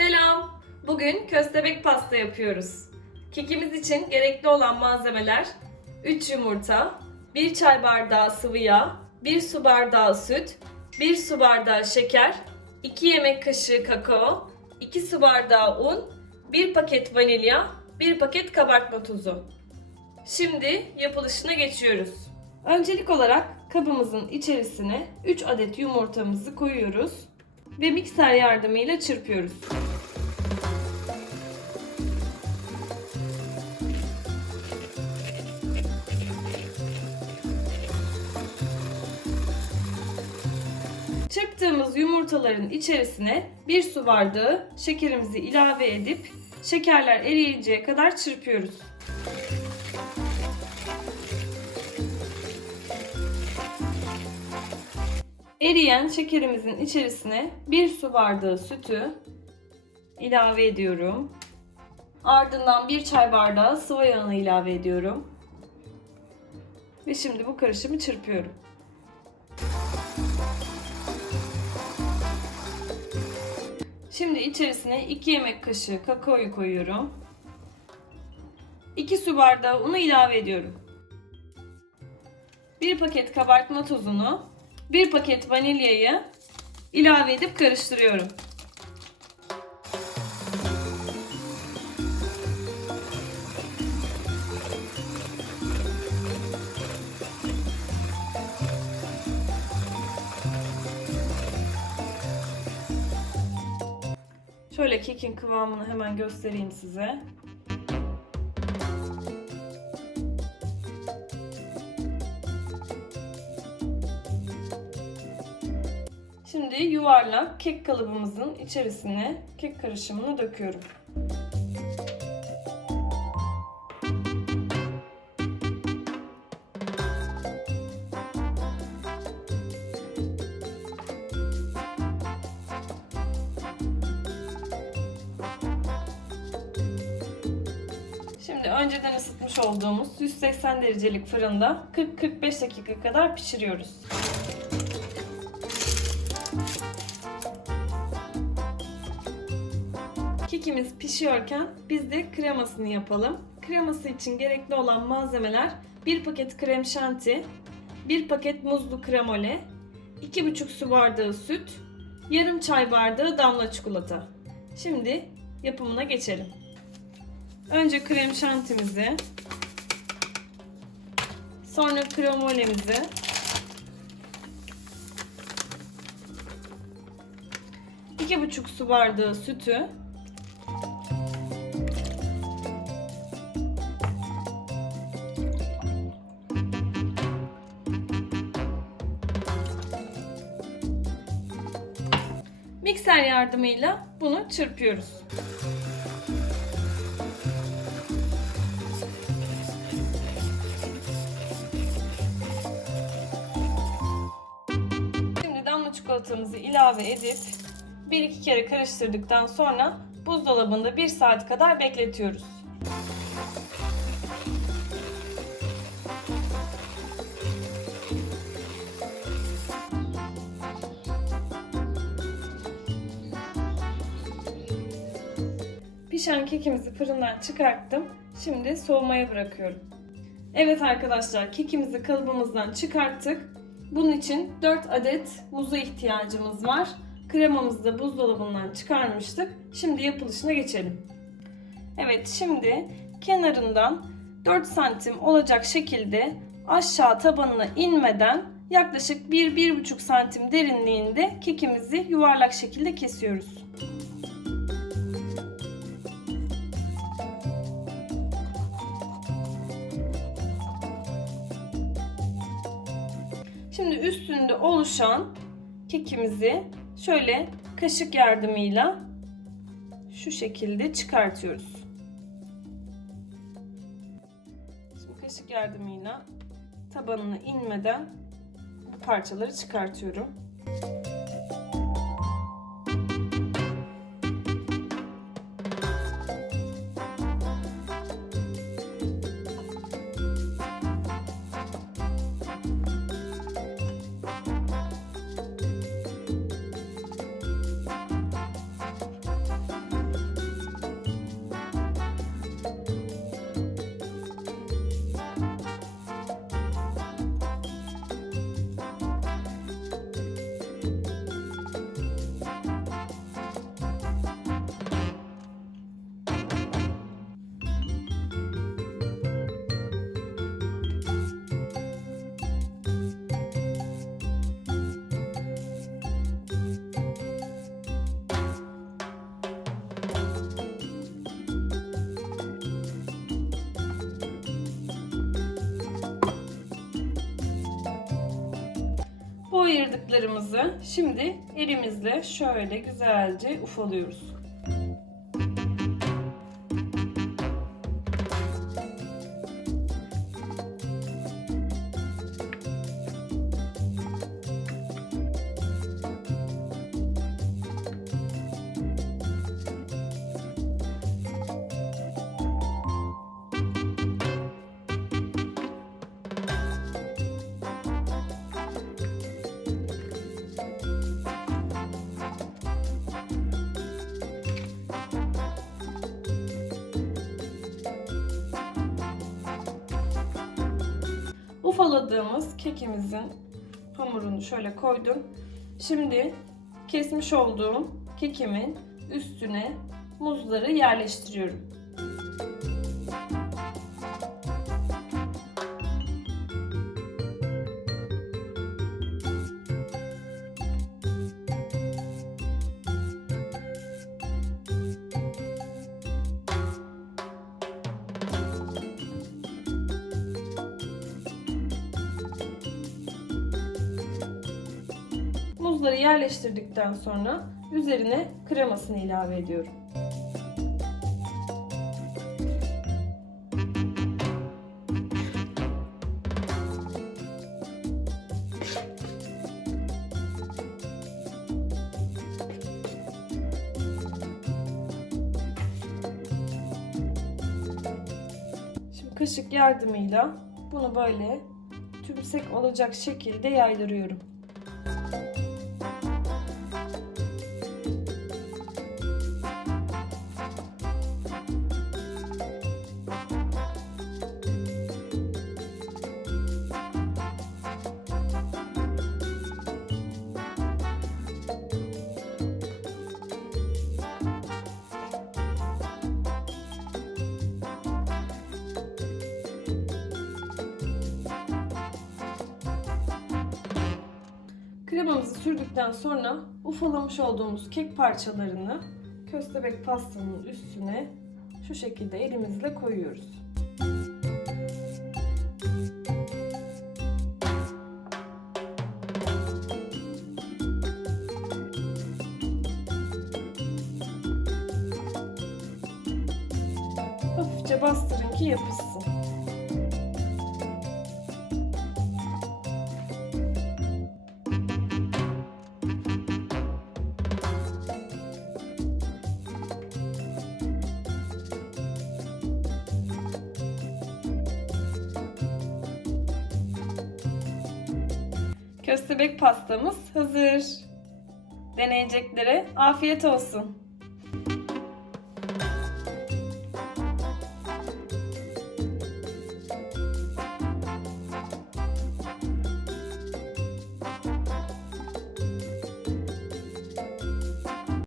Selam. Bugün köstebek pasta yapıyoruz. Kekimiz için gerekli olan malzemeler 3 yumurta, 1 çay bardağı sıvı yağ, 1 su bardağı süt, 1 su bardağı şeker, 2 yemek kaşığı kakao, 2 su bardağı un, 1 paket vanilya, 1 paket kabartma tozu. Şimdi yapılışına geçiyoruz. Öncelik olarak kabımızın içerisine 3 adet yumurtamızı koyuyoruz ve mikser yardımıyla çırpıyoruz. Çırptığımız yumurtaların içerisine bir su bardağı şekerimizi ilave edip şekerler eriyinceye kadar çırpıyoruz. Eriyen şekerimizin içerisine bir su bardağı sütü ilave ediyorum. Ardından bir çay bardağı sıvı yağını ilave ediyorum. Ve şimdi bu karışımı çırpıyorum. Şimdi içerisine 2 yemek kaşığı kakaoyu koyuyorum. 2 su bardağı unu ilave ediyorum. 1 paket kabartma tozunu, 1 paket vanilyayı ilave edip karıştırıyorum. Şöyle kekin kıvamını hemen göstereyim size. Yuvarlak kek kalıbımızın içerisine kek karışımını döküyorum. Şimdi önceden ısıtmış olduğumuz 180 derecelik fırında 40-45 dakika kadar pişiriyoruz. Kekimiz pişiyorken biz de kremasını yapalım. Kreması için gerekli olan malzemeler 1 paket krem şanti, 1 paket muzlu kremole, 2,5 su bardağı süt, yarım çay bardağı damla çikolata. Şimdi yapımına geçelim. Önce krem şantimizi, sonra kremolemizi, iki buçuk su bardağı sütü, mikser yardımıyla bunu çırpıyoruz. Şimdi damla çikolatamızı ilave edip bir iki kere karıştırdıktan sonra buzdolabında bir saat kadar bekletiyoruz. Pişen kekimizi fırından çıkarttım. Şimdi soğumaya bırakıyorum. Evet arkadaşlar kekimizi kalıbımızdan çıkarttık. Bunun için 4 adet muza ihtiyacımız var. Kremamızı da buzdolabından çıkarmıştık. Şimdi yapılışına geçelim. Evet şimdi kenarından 4 santim olacak şekilde aşağı tabanına inmeden yaklaşık 1-1,5 santim derinliğinde kekimizi yuvarlak şekilde kesiyoruz. Üstünde oluşan kekimizi şöyle kaşık yardımıyla şu şekilde çıkartıyoruz. Şimdi kaşık yardımıyla tabanına inmeden bu parçaları çıkartıyorum. Ayırdıklarımızı şimdi elimizle şöyle güzelce ufalıyoruz. Ufaladığımız kekimizin hamurunu şöyle koydum. Şimdi kesmiş olduğum kekimin üstüne muzları yerleştiriyorum. Muzları yerleştirdikten sonra üzerine kremasını ilave ediyorum. Şimdi kaşık yardımıyla bunu böyle tümsek olacak şekilde yaydırıyorum. Kremamızı sürdükten sonra ufalamış olduğumuz kek parçalarını köstebek pastanın üstüne şu şekilde elimizle koyuyoruz. Hafifçe bastırın ki yapışsın. Köstebek pastamız hazır. Deneyeceklere afiyet olsun.